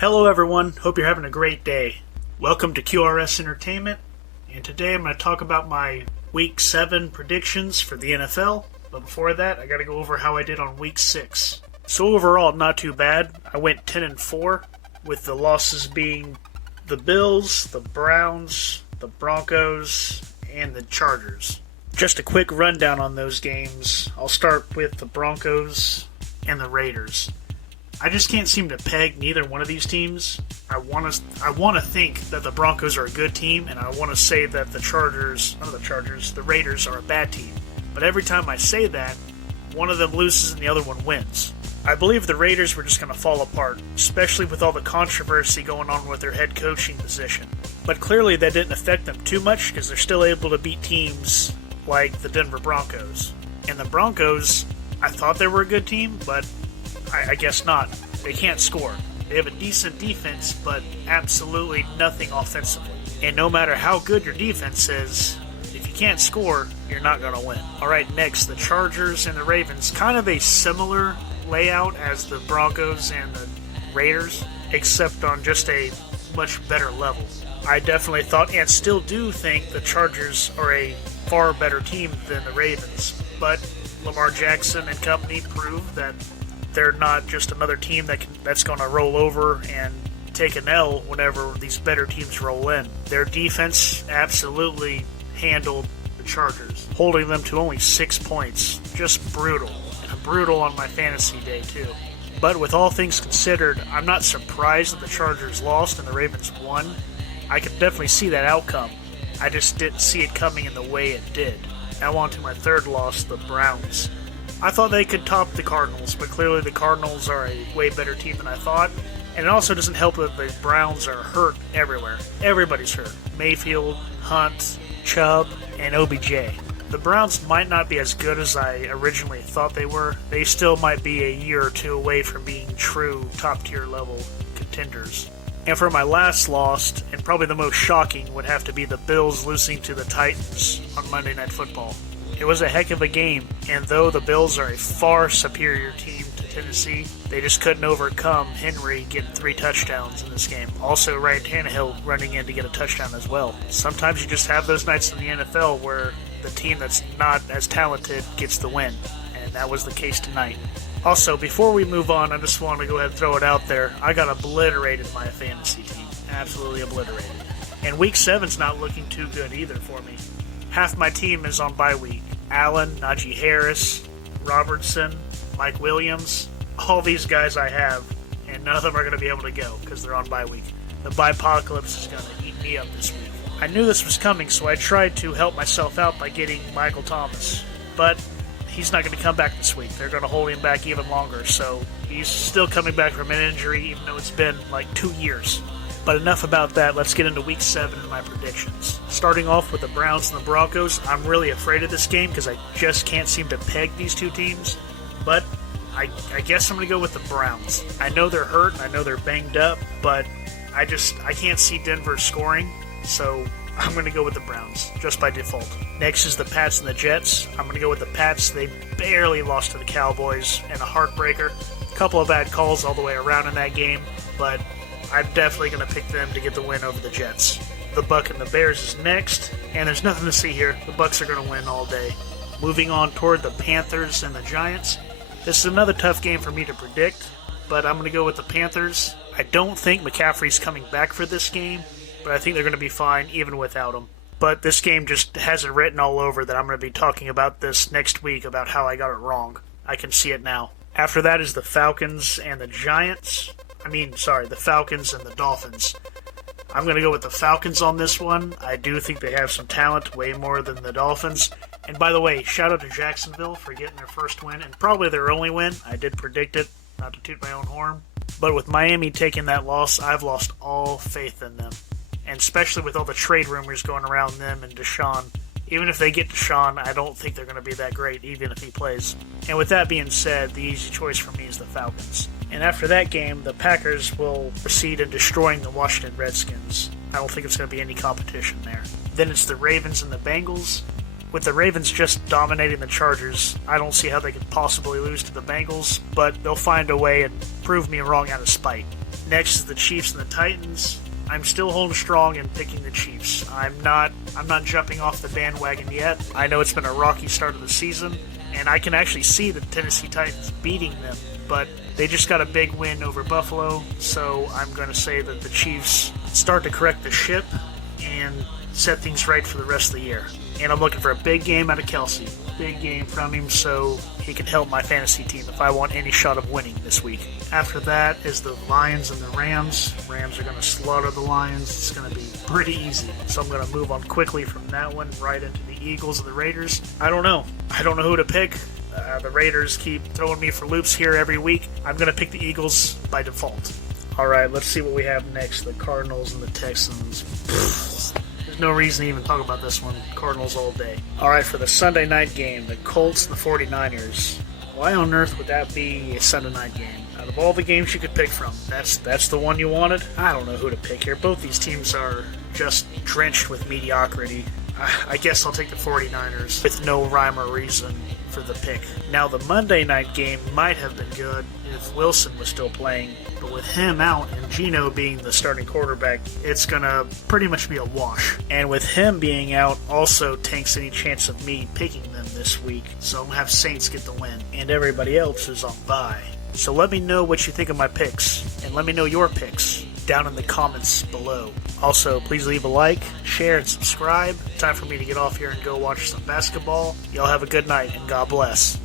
Hello everyone, hope you're having a great day. Welcome to QRS Entertainment, and today I'm going to talk about my Week 7 predictions for the NFL, but before that I got to go over how I did on Week 6. So overall, not too bad. I went 10-4, with the losses being the Bills, the Browns, the Broncos, and the Chargers. Just a quick rundown on those games. I'll start with the Broncos and the Raiders. I just can't seem to peg neither one of these teams. I want to think that the Broncos are a good team, and I want to say that the Raiders are a bad team. But every time I say that, one of them loses and the other one wins. I believe the Raiders were just going to fall apart, especially with all the controversy going on with their head coaching position. But clearly that didn't affect them too much because they're still able to beat teams like the Denver Broncos. And the Broncos, I thought they were a good team, but I guess not. They can't score. They have a decent defense, but absolutely nothing offensively. And no matter how good your defense is, if you can't score, you're not going to win. Alright, next, the Chargers and the Ravens. Kind of a similar layout as the Broncos and the Raiders, except on just a much better level. I definitely thought, and still do think, the Chargers are a far better team than the Ravens. But Lamar Jackson and company proved that they're not just another team that's going to roll over and take an L whenever these better teams roll in. Their defense absolutely handled the Chargers, holding them to only 6 points. Just brutal. And brutal on my fantasy day, too. But with all things considered, I'm not surprised that the Chargers lost and the Ravens won. I could definitely see that outcome. I just didn't see it coming in the way it did. Now on to my third loss, the Browns. I thought they could top the Cardinals, but clearly the Cardinals are a way better team than I thought. And it also doesn't help that the Browns are hurt everywhere. Everybody's hurt. Mayfield, Hunt, Chubb, and OBJ. The Browns might not be as good as I originally thought they were. They still might be a year or two away from being true top-tier level contenders. And for my last loss, and probably the most shocking, would have to be the Bills losing to the Titans on Monday Night Football. It was a heck of a game, and though the Bills are a far superior team to Tennessee, they just couldn't overcome Henry getting 3 touchdowns in this game. Also, Ryan Tannehill running in to get a touchdown as well. Sometimes you just have those nights in the NFL where the team that's not as talented gets the win, and that was the case tonight. Also, before we move on, I just want to go ahead and throw it out there. I got obliterated by a fantasy team. Absolutely obliterated. And Week 7's not looking too good either for me. Half my team is on bye week. Allen, Najee Harris, Robertson, Mike Williams, all these guys I have, and none of them are going to be able to go because they're on bye week. The bye-apocalypse is going to eat me up this week. I knew this was coming, so I tried to help myself out by getting Michael Thomas, but he's not going to come back this week. They're going to hold him back even longer, so he's still coming back from an injury, even though it's been like 2 years. But enough about that, let's get into Week 7 and my predictions. Starting off with the Browns and the Broncos, I'm really afraid of this game because I just can't seem to peg these two teams. But I guess I'm going to go with the Browns. I know they're hurt, and I know they're banged up, but I can't see Denver scoring, so I'm going to go with the Browns, just by default. Next is the Pats and the Jets. I'm going to go with the Pats. They barely lost to the Cowboys in a heartbreaker. A couple of bad calls all the way around in that game, but I'm definitely going to pick them to get the win over the Jets. The Buck and the Bears is next, and there's nothing to see here. The Bucks are going to win all day. Moving on toward the Panthers and the Giants. This is another tough game for me to predict, but I'm going to go with the Panthers. I don't think McCaffrey's coming back for this game, but I think they're going to be fine even without him. But this game just has it written all over that I'm going to be talking about this next week about how I got it wrong. I can see it now. After that is the Falcons and the Giants. The Falcons and the Dolphins. I'm going to go with the Falcons on this one. I do think they have some talent, way more than the Dolphins. And by the way, shout out to Jacksonville for getting their first win, and probably their only win. I did predict it, not to toot my own horn. But with Miami taking that loss, I've lost all faith in them. And especially with all the trade rumors going around them and Deshaun. Even if they get Deshaun, I don't think they're going to be that great, even if he plays. And with that being said, the easy choice for me is the Falcons. And after that game, the Packers will proceed in destroying the Washington Redskins. I don't think it's going to be any competition there. Then it's the Ravens and the Bengals. With the Ravens just dominating the Chargers, I don't see how they could possibly lose to the Bengals, but they'll find a way and prove me wrong out of spite. Next is the Chiefs and the Titans. I'm still holding strong and picking the Chiefs. I'm not jumping off the bandwagon yet. I know it's been a rocky start of the season, and I can actually see the Tennessee Titans beating them, but they just got a big win over Buffalo, so I'm going to say that the Chiefs start to correct the ship and set things right for the rest of the year. And I'm looking for a big game out of Kelsey. Big game from him so he can help my fantasy team if I want any shot of winning this week. After that is the Lions and the Rams. Rams are going to slaughter the Lions. It's going to be pretty easy. So I'm going to move on quickly from that one right into the Eagles and the Raiders. I don't know who to pick. The Raiders keep throwing me for loops here every week. I'm going to pick the Eagles by default. Alright, let's see what we have next. The Cardinals and the Texans. There's no reason to even talk about this one. Cardinals all day. Alright, for the Sunday night game, the Colts and the 49ers. Why on earth would that be a Sunday night game? Out of all the games you could pick from, that's the one you wanted? I don't know who to pick here. Both these teams are just drenched with mediocrity. I guess I'll take the 49ers with no rhyme or reason for the pick. Now, the Monday night game might have been good if Wilson was still playing, but with him out and Geno being the starting quarterback, it's going to pretty much be a wash. And with him being out also tanks any chance of me picking them this week, so I'm going to have Saints get the win, and everybody else is on bye. So let me know what you think of my picks, and let me know your picks down in the comments below. Also, please leave a like, share, and subscribe. Time for me to get off here and go watch some basketball. Y'all have a good night, and God bless.